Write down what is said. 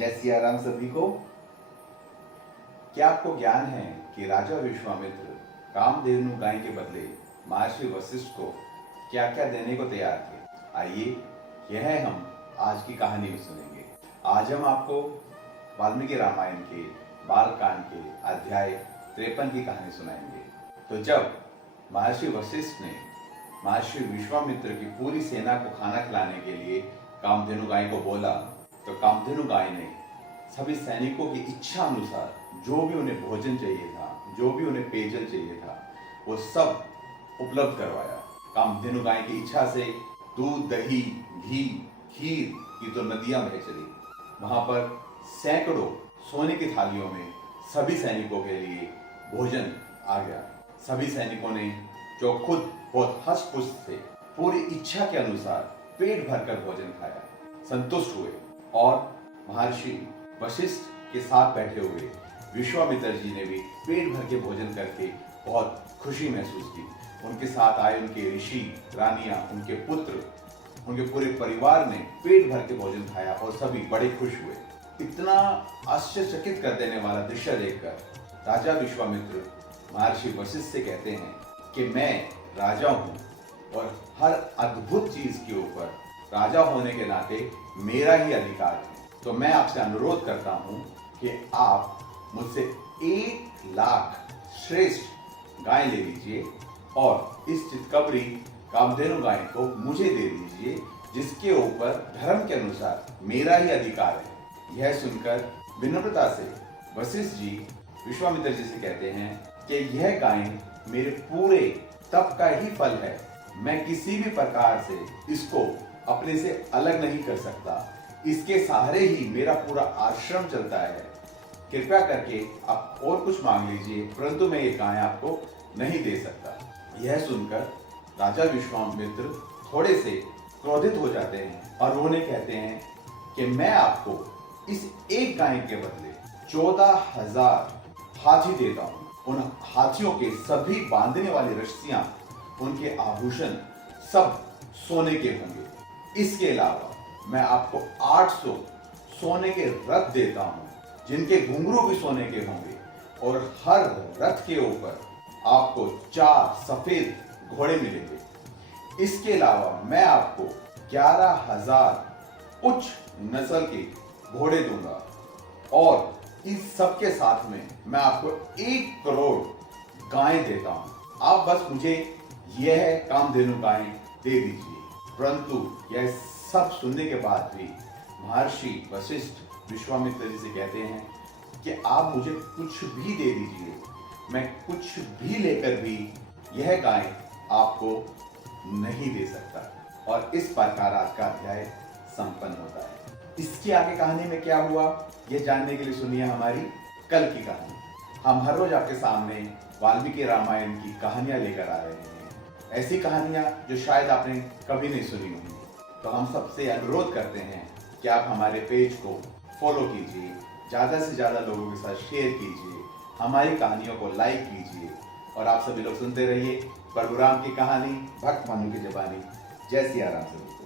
जय सिया राम सभी को। क्या आपको ज्ञान है कि राजा विश्वामित्र कामधेनु गाय के बदले महर्षि वशिष्ठ को क्या क्या देने को तैयार थे? आइए यह हम आज की कहानी में सुनेंगे। आज हम आपको वाल्मीकि रामायण के बालकांड के अध्याय 53 की कहानी सुनाएंगे। तो जब महर्षि वशिष्ठ ने महर्षि विश्वामित्र की पूरी सेना को खाना खिलाने के लिए कामधेनु गाय को बोला, तो कामधेनु गाय ने सभी सैनिकों की इच्छा अनुसार जो भी उन्हें भोजन चाहिए था, जो भी उन्हें पेयजल चाहिए था, वो सब उपलब्ध करवाया। कामधेनु गाय की इच्छा से दूध, दही, घी, खीर की तो नदियां बह चली। वहां पर सैकड़ों सोने की थालियों में सभी सैनिकों के लिए भोजन आ गया। सभी सैनिकों ने, जो खुद बहुत हष्ट-पुष्ट थे, पूरी इच्छा के अनुसार पेट भरकर भोजन खाया, संतुष्ट हुए। और महर्षि वशिष्ठ के साथ बैठे हुए विश्वामित्र जी ने भी पेट भर के भोजन करके बहुत खुशी महसूस की। उनके साथ आए उनके ऋषि, रानियां, उनके पुत्र, उनके पूरे परिवार ने पेट भर के भोजन खाया और सभी बड़े खुश हुए। इतना आश्चर्यचकित कर देने वाला दृश्य देखकर राजा विश्वामित्र महर्षि वशिष्ठ से कहते हैं कि मैं राजा हूँ और हर अद्भुत चीज के ऊपर राजा होने के नाते मेरा ही अधिकार है। तो मैं आपसे अनुरोध करता हूं कि आप मुझसे 1 लाख श्रेष्ठ गाय ले लीजिए और इस चितकबरी कामधेनु गाय को मुझे दे दीजिए, जिसके ऊपर धर्म के अनुसार मेरा ही अधिकार है। यह सुनकर विनम्रता से वशिष्ठ जी विश्वामित्र जी से कहते हैं कि यह गाय मेरे पूरे तप का ही फल है। मैं किसी भी प्रकार से इसको अपने से अलग नहीं कर सकता। इसके सहारे ही मेरा पूरा आश्रम चलता है। कृपया करके आप और कुछ मांग लीजिए, परंतु मैं ये गाय आपको नहीं दे सकता। यह सुनकर राजा विश्वामित्र थोड़े से क्रोधित हो जाते हैं और उन्हें कहते हैं कि मैं आपको इस एक गाय के बदले 14,000 हाथी देता हूँ। उन हाथियों के सभी बांधने वाली रस्सियां, उनके आभूषण सब सोने के होंगे। इसके अलावा मैं आपको 800 सोने के रथ देता हूं, जिनके घुंघरू भी सोने के होंगे, और हर रथ के ऊपर आपको 4 सफेद घोड़े मिलेंगे। इसके अलावा मैं आपको 11,000 उच्च नस्ल के घोड़े दूंगा, और इस सब के साथ में मैं आपको 1 करोड़ गाय देता हूं। आप बस मुझे यह कामधेनु गाय दे दीजिए। परंतु यह सब सुनने के बाद भी महर्षि वशिष्ठ विश्वामित्र जी से कहते हैं कि आप मुझे कुछ भी दे दीजिए, मैं कुछ भी लेकर भी यह गाय आपको नहीं दे सकता। और इस प्रकार आज का अध्याय संपन्न होता है। इसके आगे कहानी में क्या हुआ, यह जानने के लिए सुनिए हमारी कल की कहानी। हम हर रोज आपके सामने वाल्मीकि रामायण की कहानियां लेकर आ रहे हैं, ऐसी कहानियां जो शायद आपने कभी नहीं सुनी होंगी। तो हम सबसे अनुरोध करते हैं कि आप हमारे पेज को फॉलो कीजिए, ज़्यादा से ज़्यादा लोगों के साथ शेयर कीजिए, हमारी कहानियों को लाइक कीजिए, और आप सभी लोग सुनते रहिए प्रभु राम की कहानी, भक्त भानु की ज़बानी। जय सिया राम सभी।